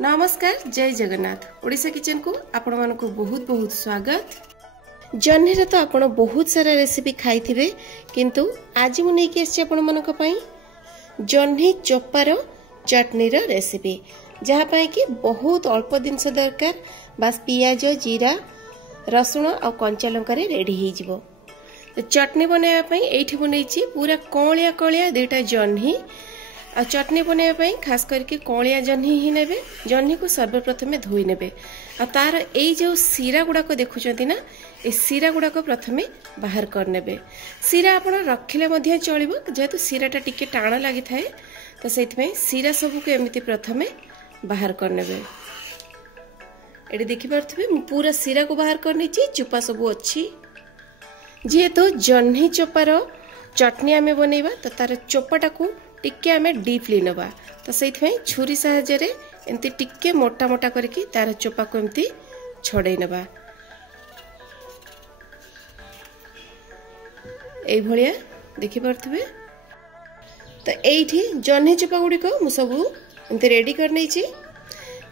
नमस्कार जय जगन्नाथ ओडिशा किचन को आपण मन को बहुत बहुत स्वागत। जन्नी रे तो आपण बहुत सारा रेसिपी खाई थिबे किंतु आज मु नै के आपण मन को पई जन्नी चोपार चटनी रो रेसिपी जहा पई कि बहुत अल्प दिनस दरकार बस पियाज जीरा रसुण और कंचा लंका रे रेडी ही जिवो। तो चटनी बनाया पई एठी बनैछि पूरा कोलिया कोलिया दुटा जन्नी आ चटनी बनाया खास करके कौलिया जह्नी ही नेबे। जह्नी को सर्वप्रथमे धोई नेबे आ तार ए जो सीरा गुड़ाक देखुचंती ना ए सीरा गुड़ाक प्रथमे बाहर कर नेबे। सीरा आपण रखिले मध्य चलिबो जेहेतु सीराटा टिके टाण लागि थाए तो सेइथमे सीरा सब को एमिति प्रथमे बाहर कर नेबे। एडी देखि परथबे मु पूरा सीरा को बाहर करनी छी चोपा सब अछि। जेहेतु जह्नी चोपार चटनी आमे बनेबा तो तार चोपाटा को टिके आमे डीपली नबा तो सेइथमे छुरी सहायता रे एंती टिके मोटा मोटा करके तार चोपा को एंती छड़े नबा। एई भलिया देखि परथबे तो एठी जन्नी चोपा गुडी को मु सब एंती रेडी कर नै छी।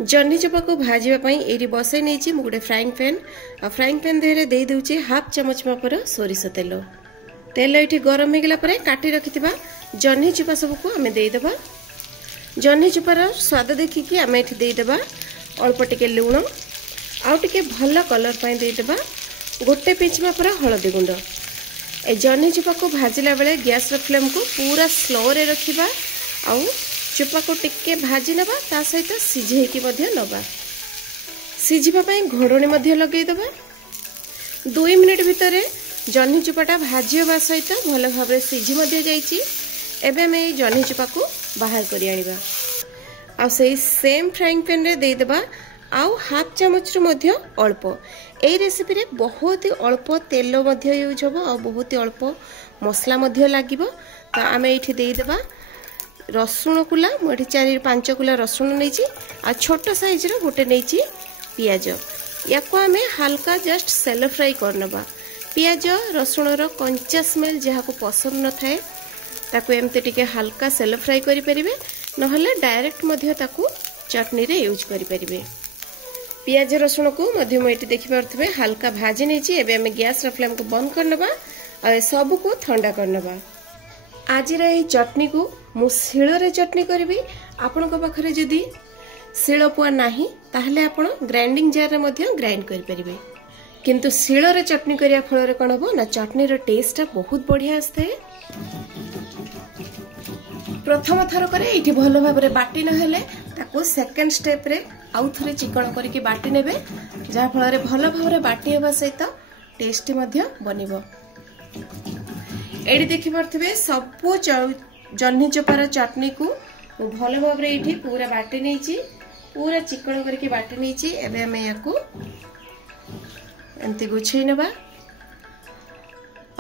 जन्नी चोपा को भाजीबा पई एठी बसै नै छी मु गुडे फ्राइंग पैन देरे देई दउची हाफ चमच मापर सोरिष तेल। तेल ये गरम हो गला काटी रखिथिबा जन्नी चोपा सब को आमे दे देबा। जन्नी चोपार स्वाद देखिकी आमे एठी दे देबा अल्प टिके लूण आउ टिके भल कलर पई दे देबा गोटे पिंच मापर हळदी गुंड। ए जन्नी चोपा को भाजिला बेले गैस रो फ्लेम को पूरा स्लो रे रखिबा आउ चोपा को टिके भाजी नबा ता सहित सिझे की मध्य नबा। सिझिबा पई घोड़णी मध्य लगेई देबा। 2 मिनिट भितरे जन्नी चोपाटा भाजी होगा सहित भल भाव सिझी जाइए। एबे हम जन्नी चोपा को बाहर कर आनिबा आ सेई सेम फ्राइंग पैन रे दे देबा आउ हाफ चामच रो अल्प। एई रेसिपी रे बहुत ही अल्प तेल मध्य यूज होबो आ बहुत ही अल्प मसला मध्य लागिबो। तो आमे एठी दे देबा रसुण कुला मोठी 4-5 कुला रसुण नैची आ छोटो साइज रो गोटे नैची पियाज। याको आमे हल्का जस्ट सेलो फ्राई करनबा। पियाज रसुण रो कंचा स्मेल जहाँ को पसंद न थाए ताकू एमते टिके हल्का सेलो फ्राई करि परिबे नहले डायरेक्ट मध्य ताकू चटनी रे यूज करि परिबे। पियाज रसुण को मध्य मोइटी देखि परथबे हल्का भाजी नेछि। एबे हम गैस रो फ्लेम को बंद करनबा आ सब को ठंडा करनबा। आज रे ई चटनी को मु शिळ रे चटनी करबी। आपन को पाखरे जदी शिळ पुआ नाही ताहले आपण ग्राइंडिंग जार रे मध्य ग्राइंड करि परिबे किंतु शिळ रे चटनी करिया फल रे कोन हो ना चटनी रो टेस्ट बहुत बढ़िया आस्ते। प्रथम थर करे एठी भलो भाव रे बाटी न हेले ताको सेकंड स्टेप रे आउ थरे चिकन करके बाटी नेबे जा फल रे भलो भाव रे बाटी हेबा सहित टेस्टी मध्य बनिबो। एडी देखि परथबे सब जन्नी चोपार चटनी को भलो भाव रे एठी पूरा बाटी नेछि पूरा चिकन करके बाटी नेछि। एबे हम याको एमती गुछई नबा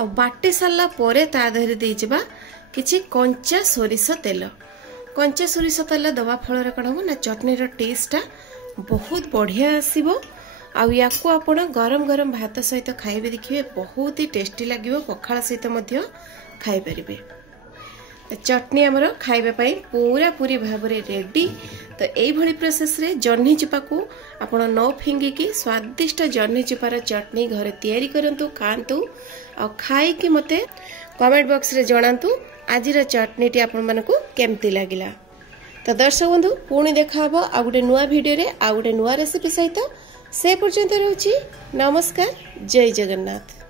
आ बाटी सारला परे ता धरे देई जबा किछि कंचा सोरिष तेल। कंचा सोरिष तेल दवा फल रे कोन हो ना चटनी रो टेस्ट बहुत बढ़िया आसीबो आ याको आपण गरम गरम भात सहित खाइबे देखिबे बहुत ही टेस्टी लागिबो। पखाळ सहित मध्य खाइ परिबे। चटनी हमरो खाइबा पई पूरा पूरी भाव रे रेडी। तो एई भली प्रोसेस रे जन्नी चोपा को आपण न फिंगी की स्वादिष्ट जन्नी चोपार चटनी घरे तयारी करंतु खांतु आ खाई कि मते कमेंट बॉक्स रे जणांतु आजिर चटनी टी आपण मानको केमती लागिला। तो दर्शक बंधु पुणी देखा हबो आ गुटे नुवा वीडियो रे आ गुटे नुवा रेसिपी सहित। से पर्यंत रहउची नमस्कार जय जगन्नाथ।